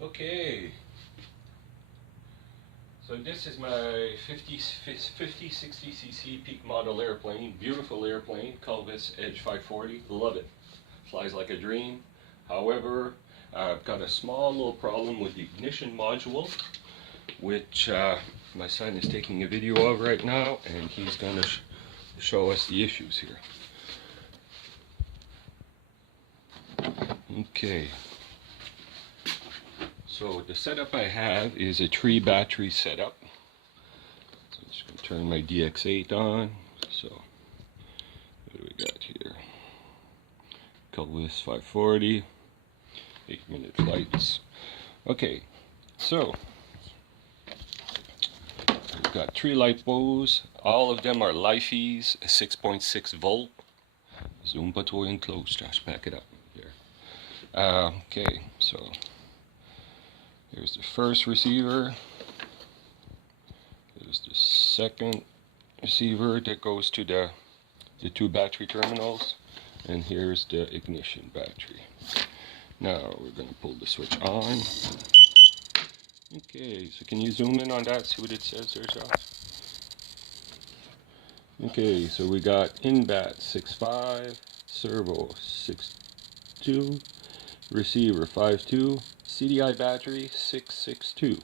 Okay, so this is my 50-60cc Peak model airplane. Beautiful airplane, SDS 540. Love it. Flies like a dream. However, I've got a small little problem with the ignition module, which my son is taking a video of right now, and he's going to show us the issues here. Okay. So the setup I have is a 3 battery setup. So I'm just going to turn my DX8 on. So what do we got here? Colorless 540, 8-minute flights. Okay, so we've got 3 lipos. All of them are Lifeys, 6.6 volt. Zoom patrol in close, Josh. Back it up there. Okay, so here's the first receiver. Here's the second receiver that goes to the 2 battery terminals. And here's the ignition battery. Now we're going to pull the switch on. Okay, so can you zoom in on that, see what it says there, Josh? Okay, so we got INBAT 6.5, servo 6.2, receiver 5.2, CDI battery 6.62.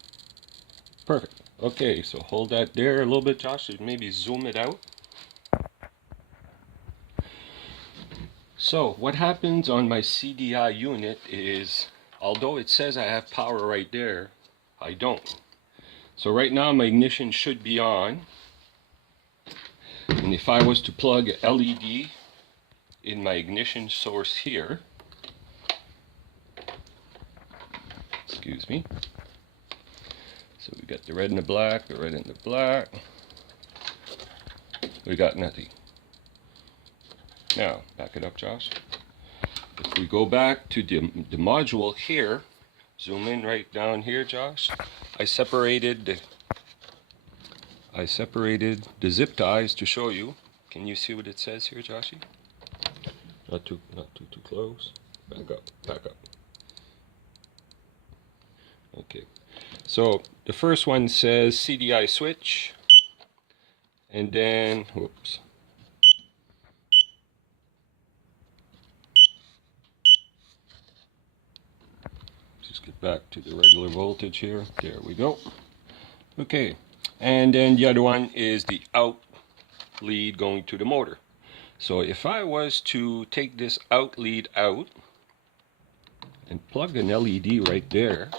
Perfect. Okay, so hold that there a little bit, Josh. Maybe zoom it out. So what happens on my CDI unit is, although it says I have power right there, I don't. So right now my ignition should be on. And if I was to plug a LED in my ignition source here, excuse me. So we got the red and the black, the red and the black. We got nothing. Now, back it up, Josh. If we go back to the module here, zoom in right down here, Josh. I separated the zip ties to show you. Can you see what it says here, Joshy? Not too close. Back up, back up. Okay. So the first one says CDI switch, and then whoops. Get back to the regular voltage here. There we go. Okay, and then the other one is the out lead going to the motor. So if I was to take this out lead out and plug an LED right there,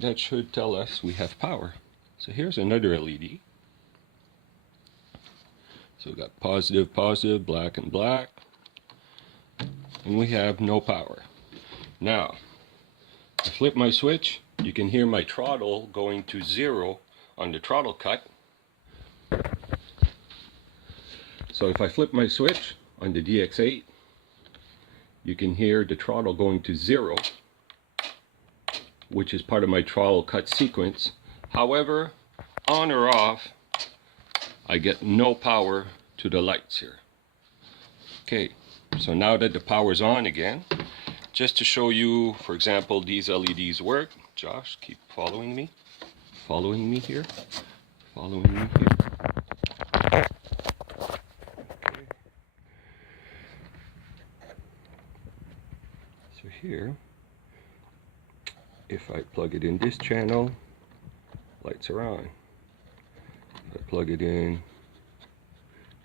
that should tell us we have power. So here's another LED. So we got positive, positive, black and black, and we have no power. Now I flip my switch, you can hear my throttle going to 0 on the throttle cut. So if I flip my switch on the DX8, you can hear the throttle going to 0, which is part of my throttle cut sequence. However, on or off, I get no power to the lights here. Okay, so now that the power's on again, just to show you, for example, these LEDs work. Josh, keep following me. Following me here. Following me here. Okay. So here, if I plug it in this channel, lights are on. If I plug it in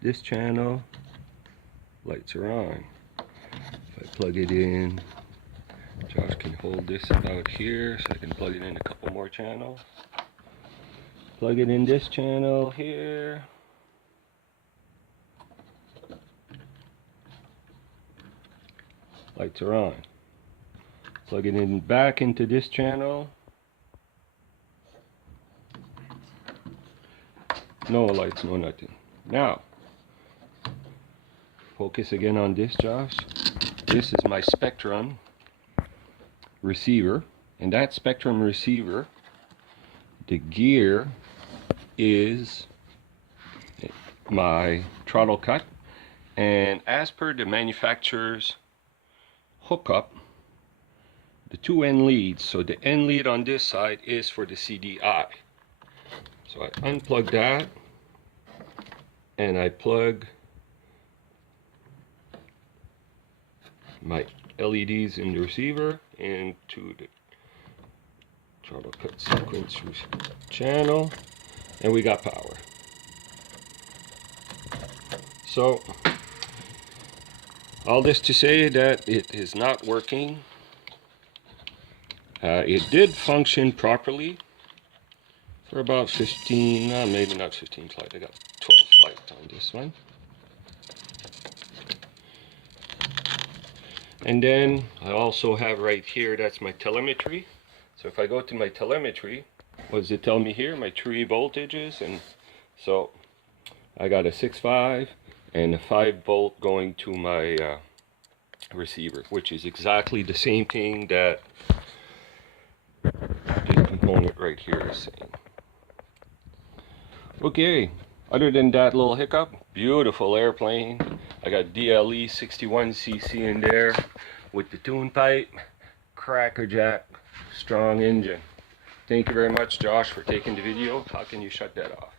this channel, lights are on. If I plug it in, Josh can hold this about here so I can plug it in a couple more channels. Plug it in this channel here. Lights are on. Plug it in back into this channel. No lights, no nothing. Now, focus again on this, Josh. This is my Spectrum receiver, and that Spectrum receiver, the gear is my throttle cut, and as per the manufacturer's hookup, the two end leads. So the end lead on this side is for the CDI. So I unplug that and I plug my LEDs in the receiver into the throttle cut sequence channel, and we got power. So all this to say that it is not working. It did function properly for about 15, maybe not 15 flights. I got 12 flights on this one. And then I also have right here, that's my telemetry. So if I go to my telemetry, what does it tell me here? My 3 voltages. And so I got a 6.5 and a 5 volt going to my receiver, which is exactly the same thing that this component right here is saying. Okay, other than that little hiccup, beautiful airplane. I got DLE 61cc in there with the tune pipe, crackerjack, strong engine. Thank you very much, Josh, for taking the video. How can you shut that off?